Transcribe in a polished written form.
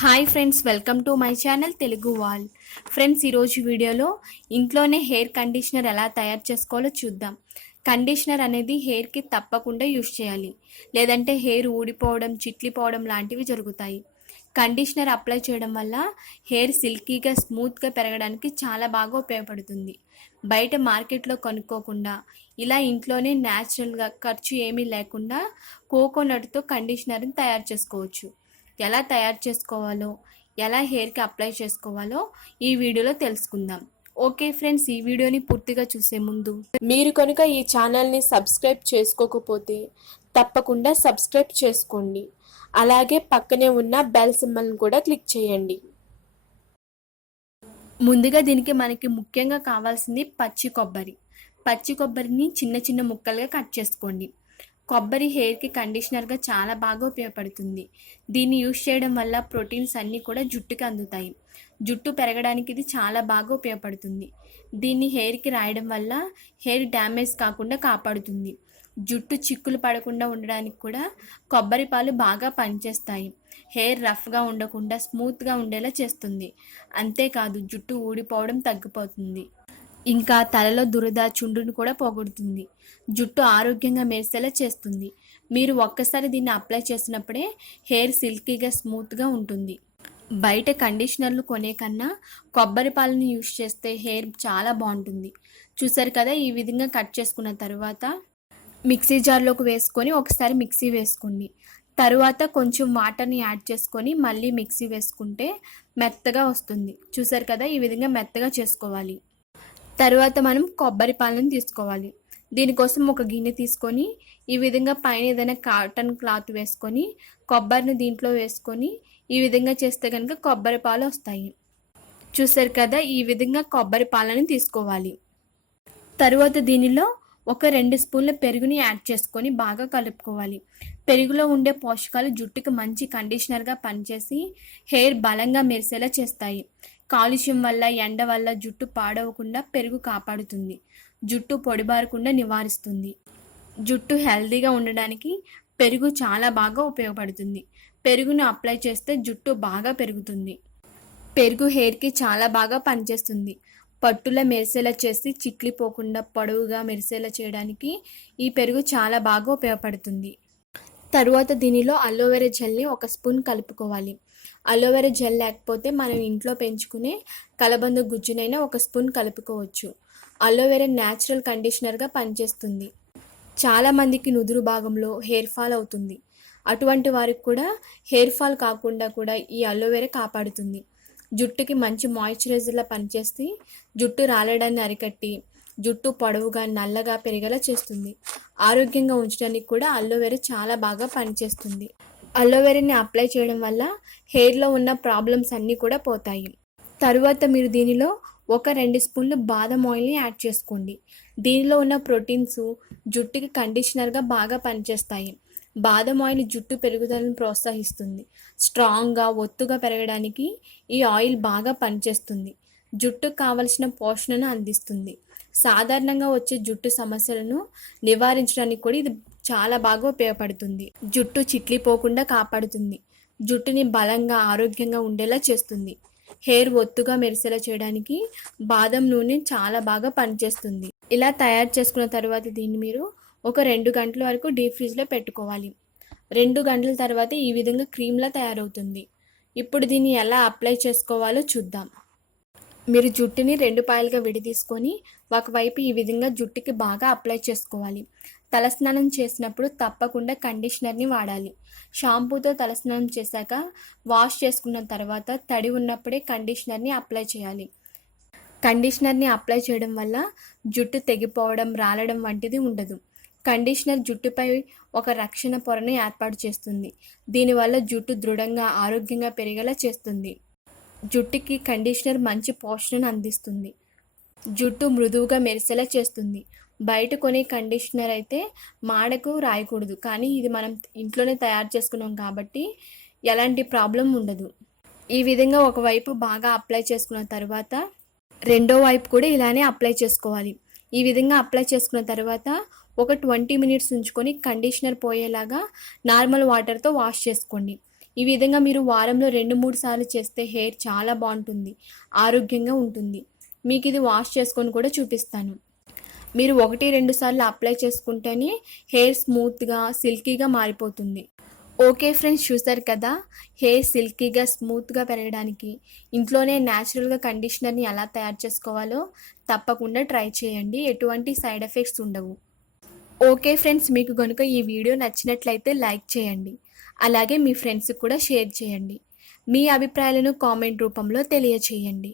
Hi friends, welcome to my channel Telugu wall. Friends, ఈరోజు వీడియోలో ఇంట్లోనే హెయిర్ కండిషనర్ ఎలా తయారు చేసుకోవాలో చూద్దాం. కండిషనర్ అనేది హెయిర్కి తప్పకుండా యూజ్ చేయాలి, లేదంటే హెయిర్ ఊడిపోవడం, చిట్లిపోవడం లాంటివి జరుగుతాయి. కండిషనర్ అప్లై చేయడం వల్ల హెయిర్ సిల్కీగా, స్మూత్గా పెరగడానికి చాలా బాగా ఉపయోగపడుతుంది. బయట మార్కెట్లో కొనుక్కోకుండా ఇలా ఇంట్లోనే న్యాచురల్గా, ఖర్చు ఏమీ లేకుండా కోకోనట్తో కండిషనర్ని తయారు చేసుకోవచ్చు. ఎలా తయారు చేసుకోవాలో, ఎలా హెయిర్కి అప్లై చేసుకోవాలో ఈ వీడియోలో తెలుసుకుందాం. ఓకే ఫ్రెండ్స్, ఈ వీడియోని పూర్తిగా చూసే ముందు మీరు కనుక ఈ ఛానల్ని సబ్స్క్రైబ్ చేసుకోకపోతే తప్పకుండా సబ్స్క్రైబ్ చేసుకోండి. అలాగే పక్కనే ఉన్న బెల్ సింబల్ని కూడా క్లిక్ చేయండి. ముందుగా దీనికి మనకి ముఖ్యంగా కావాల్సింది పచ్చి కొబ్బరి. పచ్చి కొబ్బరిని చిన్న చిన్న ముక్కలుగా కట్ చేసుకోండి. కొబ్బరి హెయిర్కి కండిషనర్గా చాలా బాగా ఉపయోగపడుతుంది. దీన్ని యూజ్ చేయడం వల్ల ప్రోటీన్స్ అన్నీ కూడా జుట్టుకి అందుతాయి. జుట్టు పెరగడానికి ఇది చాలా బాగా ఉపయోగపడుతుంది. దీన్ని హెయిర్కి రాయడం వల్ల హెయిర్ డ్యామేజ్ కాకుండా కాపాడుతుంది. జుట్టు చిక్కులు పడకుండా ఉండడానికి కూడా కొబ్బరి పాలు బాగా పనిచేస్తాయి. హెయిర్ రఫ్గా ఉండకుండా స్మూత్గా ఉండేలా చేస్తుంది. అంతేకాదు, జుట్టు ఊడిపోవడం తగ్గిపోతుంది. ఇంకా తలలో దురద, చుండ్రును కూడా పోగొడుతుంది. జుట్టు ఆరోగ్యంగా మెరిసేలా చేస్తుంది. మీరు ఒక్కసారి దీన్ని అప్లై చేసినప్పుడే హెయిర్ సిల్కీగా, స్మూత్గా ఉంటుంది. బయట కండిషనర్లు కొనే కన్నా కొబ్బరి పాలను యూజ్ చేస్తే హెయిర్ చాలా బాగుంటుంది. చూసారు కదా, ఈ విధంగా కట్ చేసుకున్న తర్వాత మిక్సీ జార్లోకి వేసుకొని ఒకసారి మిక్సీ వేసుకోండి. తరువాత కొంచెం వాటర్ని యాడ్ చేసుకొని మళ్ళీ మిక్సీ వేసుకుంటే మెత్తగా వస్తుంది. చూసారు కదా, ఈ విధంగా మెత్తగా చేసుకోవాలి. తర్వాత మనం కొబ్బరి పాలను తీసుకోవాలి. దీనికోసం ఒక గిన్నె తీసుకొని ఈ విధంగా పైన ఏదైనా కాటన్ క్లాత్ వేసుకొని కొబ్బరిని దీంట్లో వేసుకొని ఈ విధంగా చేస్తే కనుక కొబ్బరి పాలు వస్తాయి. చూసారు కదా, ఈ విధంగా కొబ్బరి పాలను తీసుకోవాలి. తరువాత దీనిలో ఒక 2 స్పూన్ల పెరుగుని యాడ్ చేసుకొని బాగా కలుపుకోవాలి. పెరుగులో ఉండే పోషకాలు జుట్టుకి మంచి కండిషనర్గా పనిచేసి హెయిర్ బలంగా మెరిసేలా చేస్తాయి. కాలుష్యం వల్ల, ఎండ వల్ల జుట్టు పాడవకుండా పెరుగు కాపాడుతుంది. జుట్టు పొడిబారకుండా నివారిస్తుంది. జుట్టు హెల్తీగా ఉండడానికి పెరుగు చాలా బాగా ఉపయోగపడుతుంది. పెరుగును అప్లై చేస్తే జుట్టు బాగా పెరుగుతుంది. పెరుగు హెయిర్కి చాలా బాగా పనిచేస్తుంది. పట్టులా మెరిసేలా చేసి చిట్లిపోకుండా పొడవుగా మెరిసేలా చేయడానికి ఈ పెరుగు చాలా బాగా ఉపయోగపడుతుంది. తరువాత దీనిలో అలోవెరా జెల్ని 1 స్పూన్ కలుపుకోవాలి. అలోవెరా జెల్ లేకపోతే మనం ఇంట్లో పెంచుకునే కలబంద గుజ్జునైనా 1 స్పూన్ కలుపుకోవచ్చు. అలోవెరా న్యాచురల్ కండిషనర్గా పనిచేస్తుంది. చాలామందికి నుదురు భాగంలో హెయిర్ ఫాల్ అవుతుంది. అటువంటి వారికి కూడా హెయిర్ ఫాల్ కాకుండా కూడా ఈ అలోవెరా కాపాడుతుంది. జుట్టుకి మంచి మాయిశ్చరైజర్లా పనిచేసి జుట్టు రాలడాన్ని అరికట్టి జుట్టు పొడవుగా, నల్లగా పెరిగేలా చేస్తుంది. ఆరోగ్యంగా ఉంచడానికి కూడా అలోవెరా చాలా బాగా పనిచేస్తుంది. అలోవెరాని అప్లై చేయడం వల్ల హెయిర్లో ఉన్న ప్రాబ్లమ్స్ అన్నీ కూడా పోతాయి. తరువాత మీరు దీనిలో ఒక 2 స్పూన్లు బాదం ఆయిల్ని యాడ్ చేసుకోండి. దీనిలో ఉన్న ప్రోటీన్స్ జుట్టుకి కండిషనర్గా బాగా పనిచేస్తాయి. బాదం ఆయిల్ జుట్టు పెరుగుదలను ప్రోత్సహిస్తుంది. స్ట్రాంగ్గా, ఒత్తుగా పెరగడానికి ఈ ఆయిల్ బాగా పనిచేస్తుంది. జుట్టుకు కావలసిన పోషణను అందిస్తుంది. సాధారణంగా వచ్చే జుట్టు సమస్యలను నివారించడానికి కూడా ఇది చాలా బాగా ఉపయోగపడుతుంది. జుట్టు చిట్లిపోకుండా కాపాడుతుంది. జుట్టుని బలంగా, ఆరోగ్యంగా ఉండేలా చేస్తుంది. హెయిర్ ఒత్తుగా మెరిసేలా చేయడానికి బాదం నూనె చాలా బాగా పనిచేస్తుంది. ఇలా తయారు చేసుకున్న తర్వాత దీన్ని మీరు ఒక 2 గంటల వరకు డీప్ ఫ్రిడ్జ్లో పెట్టుకోవాలి. 2 గంటల తర్వాత ఈ విధంగా క్రీమ్లా తయారవుతుంది. ఇప్పుడు దీన్ని ఎలా అప్లై చేసుకోవాలో చూద్దాం. మీరు జుట్టుని 2 పాయలుగా విడదీసుకొని ఒకవైపు ఈ విధంగా జుట్టుకి బాగా అప్లై చేసుకోవాలి. తలస్నానం చేసినప్పుడు తప్పకుండా కండిషనర్ని వాడాలి. షాంపూతో తలస్నానం చేశాక వాష్ చేసుకున్న తర్వాత తడి ఉన్నప్పుడే కండిషనర్ని అప్లై చేయాలి. కండిషనర్ని అప్లై చేయడం వల్ల జుట్టు తెగిపోవడం, రాలడం వంటిది ఉండదు. కండిషనర్ జుట్టుపై ఒక రక్షణ పొరను ఏర్పాటు చేస్తుంది. దీనివల్ల జుట్టు దృఢంగా, ఆరోగ్యంగా పెరిగేలా చేస్తుంది. జుట్టుకి కండిషనర్ మంచి పోషణను అందిస్తుంది. జుట్టు మృదువుగా మెరిసేలా చేస్తుంది. బయట కొనే కండిషనర్ అయితే మాడకు రాయకూడదు, కానీ ఇది మనం ఇంట్లోనే తయారు చేసుకున్నాం కాబట్టి ఎలాంటి ప్రాబ్లం ఉండదు. ఈ విధంగా ఒకవైపు బాగా అప్లై చేసుకున్న తర్వాత రెండో వైపు కూడా ఇలానే అప్లై చేసుకోవాలి. ఈ విధంగా అప్లై చేసుకున్న తర్వాత ఒక 20 మినిట్స్ ఉంచుకొని కండిషనర్ పోయేలాగా నార్మల్ వాటర్తో వాష్ చేసుకోండి. ఈ విధంగా మీరు వారంలో 2-3 సార్లు చేస్తే హెయిర్ చాలా బాగుంటుంది, ఆరోగ్యంగా ఉంటుంది. మీకు ఇది వాష్ చేసుకొని కూడా చూపిస్తాను. మీరు 1-2 సార్లు అప్లై చేసుకుంటేనే హెయిర్ స్మూత్గా సిల్కీగా మారిపోతుంది. ఓకే ఫ్రెండ్స్, చూసారు కదా హెయిర్ సిల్కీగా స్మూత్గా పెరగడానికి ఇంట్లోనే న్యాచురల్గా కండిషనర్ని ఎలా తయారు చేసుకోవాలో తప్పకుండా ట్రై చేయండి. ఎటువంటి సైడ్ ఎఫెక్ట్స్ ఉండవు. ఓకే ఫ్రెండ్స్, మీకు కనుక ఈ వీడియో నచ్చినట్లయితే లైక్ చేయండి. అలాగే మీ ఫ్రెండ్స్కి కూడా షేర్ చేయండి. మీ అభిప్రాయాలను కామెంట్ రూపంలో తెలియచేయండి.